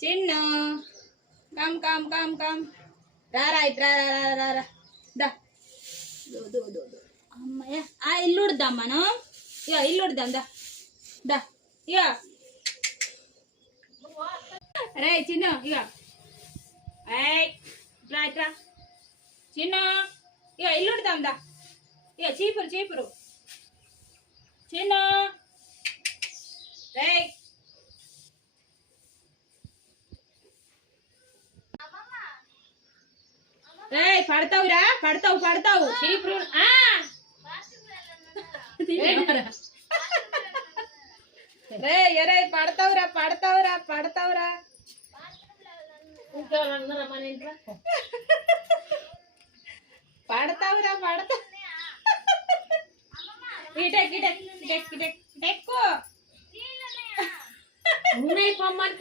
చిన్న come come come come రారా ఇటు రా దా అమ్మయ్య ఆ ఇల్లు ఉడదాం మనం ఇక ఇల్లు ఉడదాం దా దా ఇక రే చిన్న ఇక ఇట్రా ఇట్రా చిన్న ఇక ఇల్లు ఉడదాం దా ఇక చీపురు చిన్న రే రే పడతావు చీపురు రే ఎరే పడతావురా మన ఇంట్లో పడతావు ఇటెక్కు ఉన్నాయి పొమ్మని